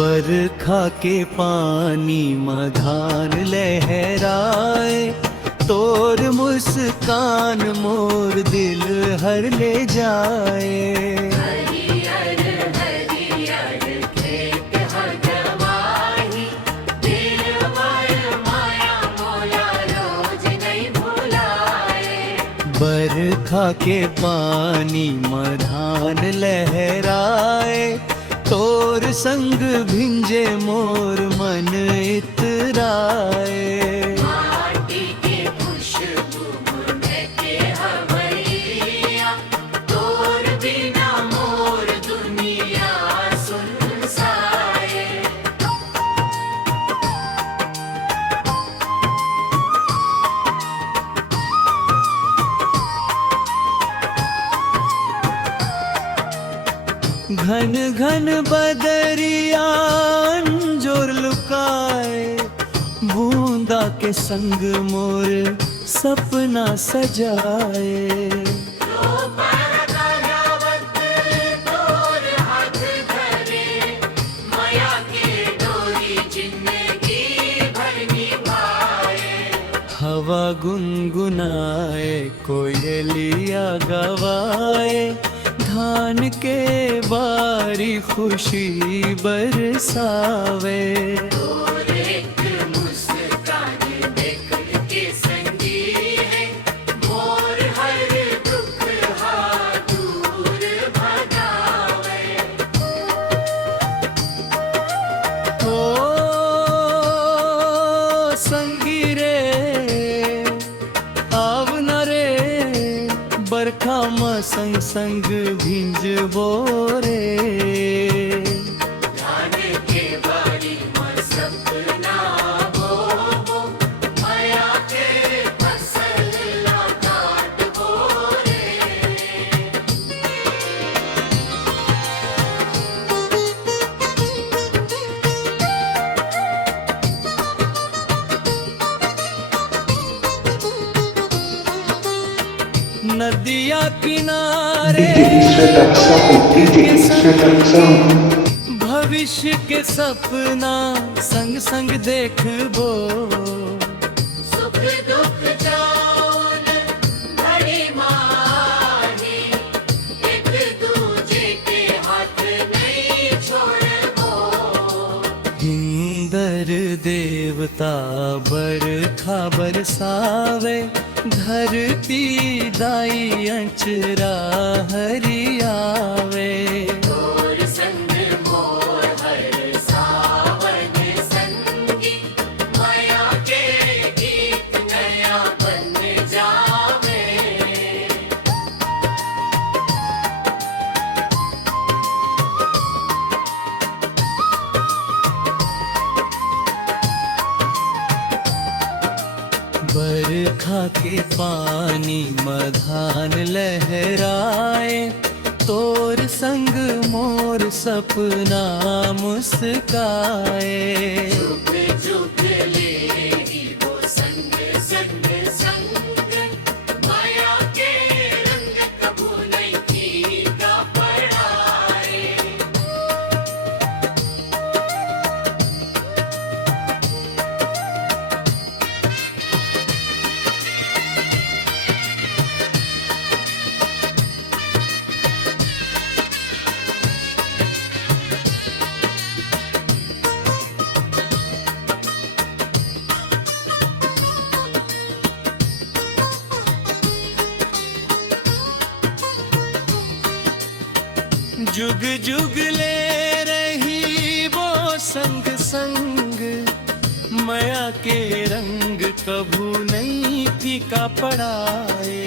बरखा के पानी मधान लहराए, तोर मुस्कान मोर दिल हर ले जाए। हरियर हरियर खेत हगवाही, दिलबर माया मोला रोज नहीं भुलाए। बरखा के पानी मधान लहराए, तोर संग भिंजे मोर मन इतराए। माटी के खुशबू महके हवैया, तोर बिना मोर दुनिया सुनसाए। घन घन बदरिया अंजोर लुकाए, बूंदा के संग मोर सपना सजाए। दोपहर करावत तोर हाथ धरे, माया के डोरी जिंदगी भर निभाए। हवा गुनगुनाए, कोयलिया गवाए, धान के बारी खुशी बरसावे। तोर एक मुस्कान देख के संगी है, मोर हर दुख हा दूर भगावे। ओ संगी रे आव न रे, बरखा म संग संग भिंजबो रे। धान के बारी में सपना बोबो, माया के फसल ला काटबो रे। नदिया किनारे भविष्य के सपना संग संग देखबो। सुख दुख जान घड़ी माही, एक दूजे के हाथ नहीं छोड़बो। इंदर देवता बरखा बरसावे, धरती दाई अंचरा हरियावे। तोर संग मोर हर सावन संगी, माया के गीत नया बन जावे। बरखा के पानी मधान लहराए, तोर संग मोर सपना मुस्काए। जुग जुग लेगी वो संग संग संग, माया के रंग कबू नहीं फीका पड़ाए। जुग जुग ले रही वो संग संग, माया के रंग कभू नहीं फीका पड़ाए।